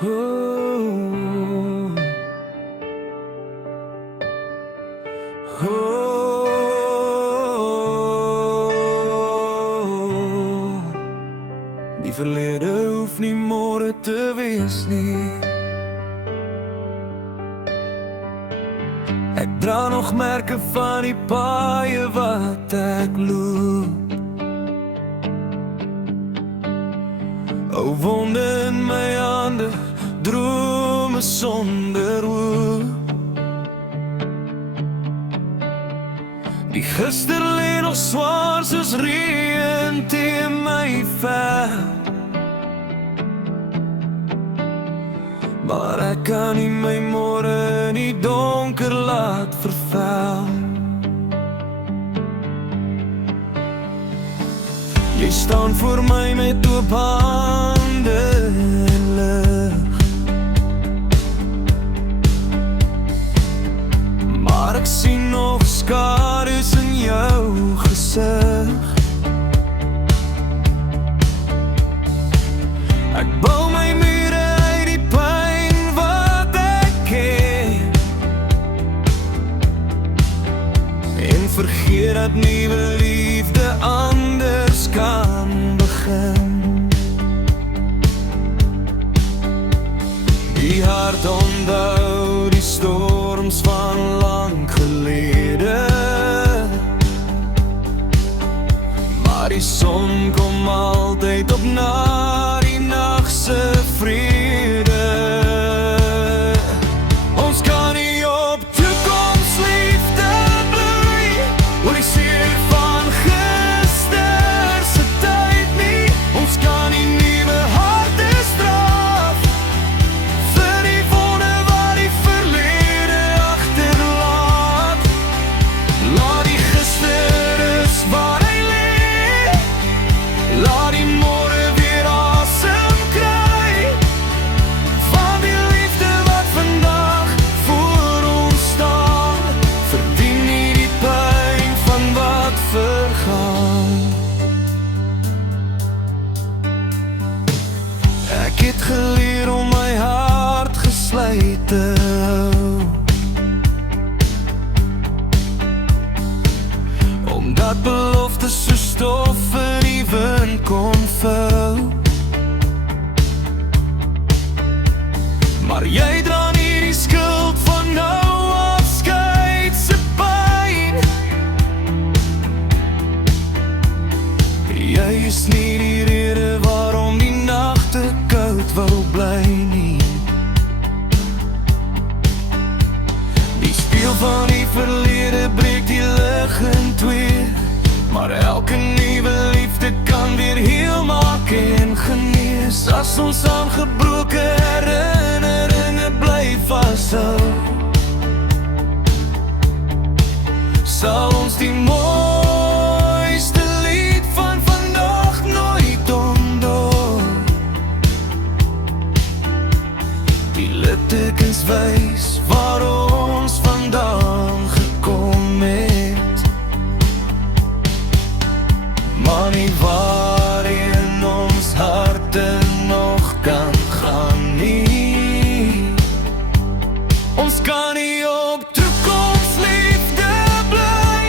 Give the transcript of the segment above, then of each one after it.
Oh, oh. Die verlede hoef nie môre te wees nie. Ek dra nog merke van die paaie wat ek loop. O wonde in my hande, drome sonder hoop. Die gister lê nog swaar soos reën teen my vel. Maar ek kan nie my môre in die donker laat vervuil. Jy staan voor my met oop hande en lig, maar ek sien nog skadu's in jou gesig. Ek bou my mure uit die pyn wat ek ken, en vergeet dat nuwe liefde anders kan begin. Die hart onthou die storms van lang gelede, maar die son kom altyd op na die nagse vrede. Ons kan nie op toekomsliefde bloei oor die seer van gister se tyd nie. Ons kan nie nuwe harte straf vir die wonde wat die verlede agterlaat. Laat die gister is waar hy lê, laat die môre weer asem kry van die liefde wat vandag voor ons staan. Verdien nie die pyn van wat vergaan. Ek het geleer om my hart gesluit te hou, omdat beloftes so stof in die wind kon vou. Maar jy dra nie die skuld van nou afskeid se pyn. Jy is nie die rede waarom die nagte koud wou bly nie. Die spieël van die verlede breek die lig in twee, maar elke nuwe liefde kan weer heel maak en genees. As ons aan gebroke herinneringe bly vashou, sal ons die mooiste lied van vandag nooit ontdoo. Die littekens wys waar ons vandaan gekom het, maar nie waarheen ons harte nog kan gaan nie. Ons kan nie op toekomsliefde bly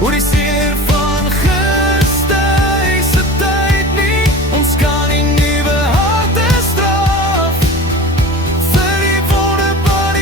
oor die seer van gister se tyd nie. Ons kan nie nuwe harte straf vir die wonde wat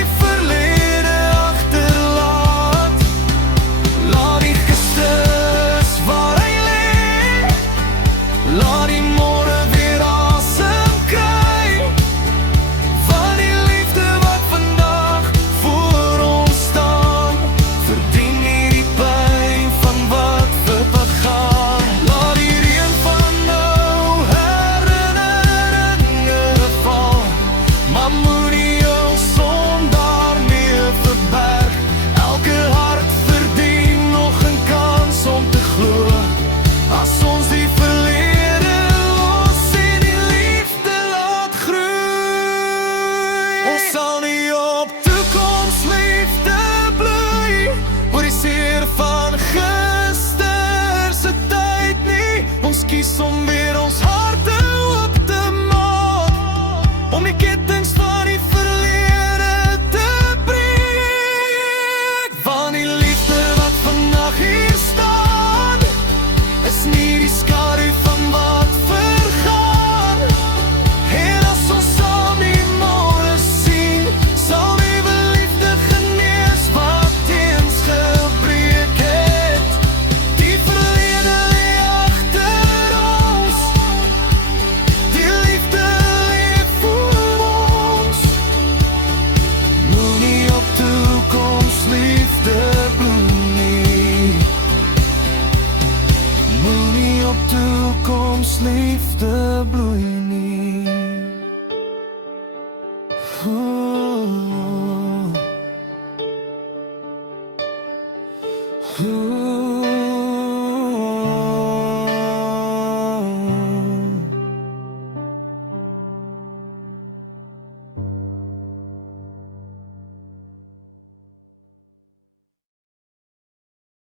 liefde bloei